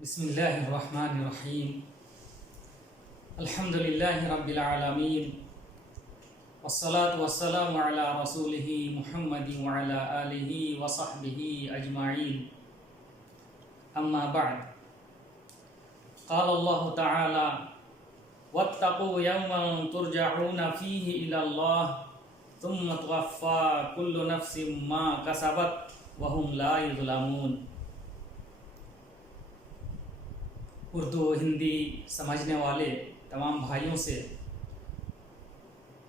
بسم اللہ الرحمن الرحیم الحمد للہ رب العالمین والصلاة والسلام علی رسولہ محمد وعلی آلہ وصحبہ اجمعین اما بعد قال اللہ تعالی واتقوا یوما ترجعون فیہ الی اللہ ثم توفی کل نفس ما کسبت وہم لا یظلمون۔ اردو ہندی سمجھنے والے تمام بھائیوں سے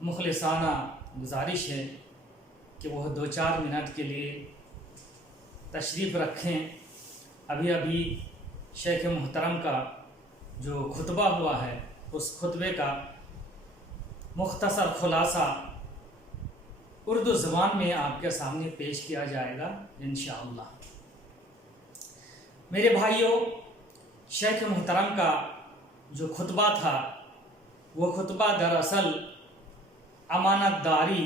مخلصانہ گزارش ہے کہ وہ 2-4 منٹ کے لیے تشریف رکھیں۔ ابھی شیخ محترم کا جو خطبہ ہوا ہے اس خطبے کا مختصر خلاصہ اردو زبان میں آپ کے سامنے پیش کیا جائے گا انشاءاللہ۔ میرے بھائیوں، شیخ محترم کا جو خطبہ تھا وہ خطبہ دراصل امانت داری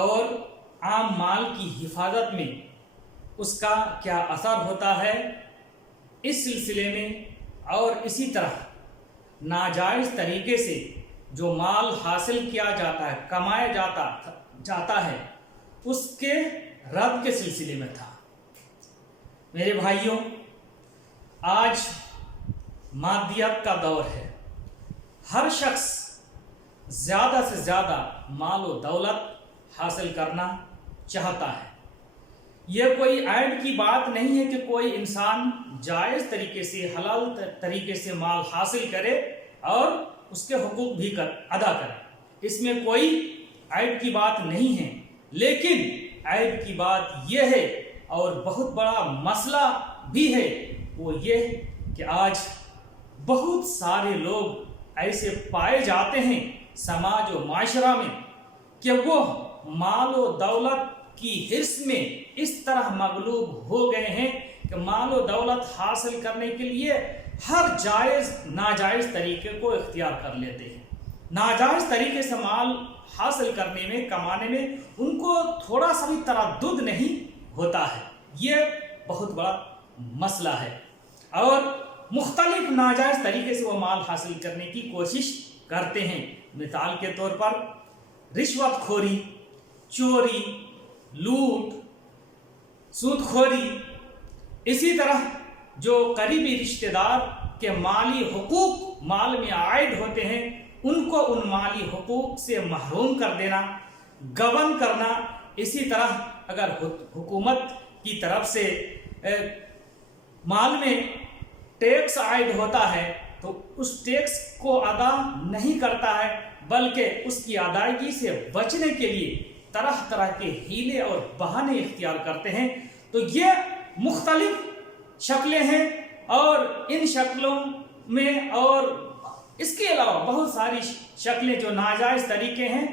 اور عام مال کی حفاظت میں اس کا کیا اثر ہوتا ہے اس سلسلے میں، اور اسی طرح ناجائز طریقے سے جو مال حاصل کیا جاتا ہے، کمایا جاتا ہے، اس کے رد کے سلسلے میں تھا۔ میرے بھائیوں، آج مادیت کا دور ہے، ہر شخص زیادہ سے زیادہ مال و دولت حاصل کرنا چاہتا ہے۔ یہ کوئی عیب کی بات نہیں ہے کہ کوئی انسان جائز طریقے سے، حلال طریقے سے مال حاصل کرے اور اس کے حقوق بھی ادا کرے، اس میں کوئی عیب کی بات نہیں ہے۔ لیکن عیب کی بات یہ ہے، اور بہت بڑا مسئلہ بھی ہے، وہ یہ کہ آج بہت سارے لوگ ایسے پائے جاتے ہیں سماج و معاشرہ میں کہ وہ مال و دولت کی حرص میں اس طرح مغلوب ہو گئے ہیں کہ مال و دولت حاصل کرنے کے لیے ہر جائز ناجائز طریقے کو اختیار کر لیتے ہیں۔ ناجائز طریقے سے مال حاصل کرنے میں، کمانے میں ان کو تھوڑا سا بھی تردد نہیں ہوتا ہے۔ یہ بہت بڑا مسئلہ ہے، اور مختلف ناجائز طریقے سے وہ مال حاصل کرنے کی کوشش کرتے ہیں۔ مثال کے طور پر رشوت خوری، چوری، لوٹ، سود خوری، اسی طرح جو قریبی رشتہ دار کے مالی حقوق مال میں عائد ہوتے ہیں ان کو ان مالی حقوق سے محروم کر دینا، گبن کرنا۔ اسی طرح اگر حکومت کی طرف سے مال میں ٹیکس عائد ہوتا ہے تو اس ٹیکس کو ادا نہیں کرتا ہے، بلکہ اس کی ادائیگی سے بچنے کے لیے طرح طرح کے ہیلے اور بہانے اختیار کرتے ہیں۔ تو یہ مختلف شکلیں ہیں، اور ان شکلوں میں اور اس کے علاوہ بہت ساری شکلیں جو ناجائز طریقے ہیں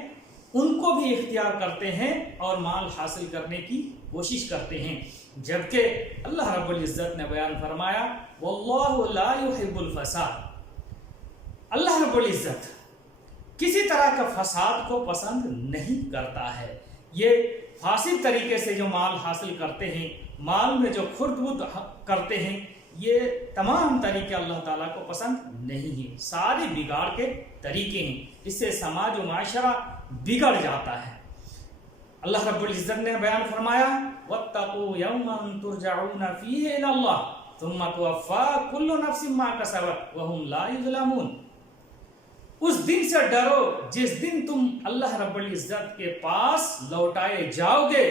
ان کو بھی اختیار کرتے ہیں اور مال حاصل کرنے کی کوشش کرتے ہیں، جبکہ اللہ رب العزت نے بیان فرمایا واللہ لا يحب الفساد۔ اللہ رب العزت کسی طرح کا فساد کو پسند نہیں کرتا ہے۔ یہ فاسد طریقے سے جو مال حاصل کرتے ہیں، مال میں جو خرد برد کرتے ہیں، یہ تمام طریقے اللہ تعالیٰ کو پسند نہیں ہیں، سارے بگاڑ کے طریقے ہیں۔ اس سے سماج و معاشرہ بگڑ جاتا ہے۔ اللہ رب العزت نے بیان فرمایا وَاتَّقُوا يَوْمًا تُرْجَعُونَ فِيهِ إِلَى اللَّهِ ثُمَّ تُوَفَّى كُلُّ نَفْسٍ مَا كَسَبَتْ وَهُمْ لَا يُظْلَمُونَ۔ اس دن سے ڈرو جس دن تم اللہ رب العزت کے پاس لوٹائے جاؤ گے،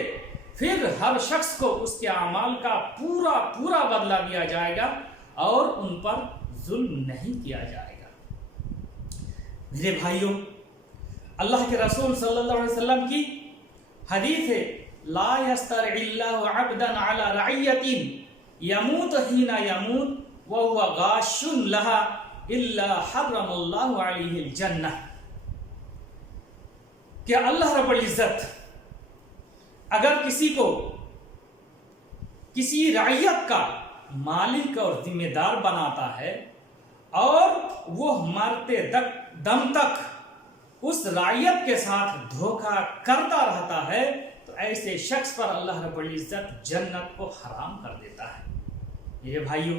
پھر ہر شخص کو اس کے اعمال کا پورا پورا بدلہ دیا جائے گا اور ان پر ظلم نہیں کیا جائے گا۔ میرے بھائیوں، اللہ کے رسول صلی اللہ علیہ وسلم کی حدیث ہے لا یسترعی اللہ عبدا علی رعیۃ یموت حین یموت وہو غاش لہا الا حرم اللہ علیہ الجنہ، کہ اللہ رب العزت اگر کسی کو کسی رعیت کا مالک اور ذمہ دار بناتا ہے اور وہ مرتے دم تک اس رعیت کے ساتھ دھوکہ کرتا رہتا ہے تو ایسے شخص پر اللہ رب العزت جنت کو حرام کر دیتا ہے۔ میرے بھائیوں،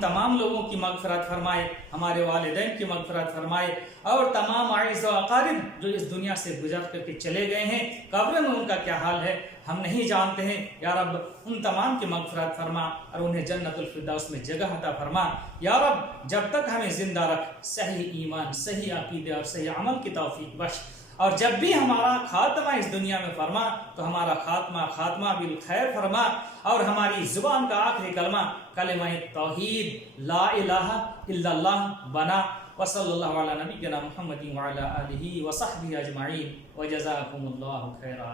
تمام لوگوں کی مغفرت فرمائے، ہمارے والدین کی مغفرت فرمائے، اور تمام اعز و اقارب جو اس دنیا سے گزر کر کے چلے گئے ہیں، قبر میں ان کا کیا حال ہے ہم نہیں جانتے ہیں۔ یا رب ان تمام کی مغفرت فرما اور انہیں جنت الفردوس میں جگہ عطا فرما۔ یا رب جب تک ہمیں زندہ رکھ، صحیح ایمان، صحیح عقیدے اور صحیح عمل کی توفیق بخش، اور جب بھی ہمارا خاتمہ اس دنیا میں فرما تو ہمارا خاتمہ بالخیر فرما، اور ہماری زبان کا آخری کلمہ کلمہ توحید لا الہ الا اللہ بنا۔ وصلی اللہ علی نبینا محمد وعلی آلہ وصحبہ اجمعین وجزاکم اللہ خیرا۔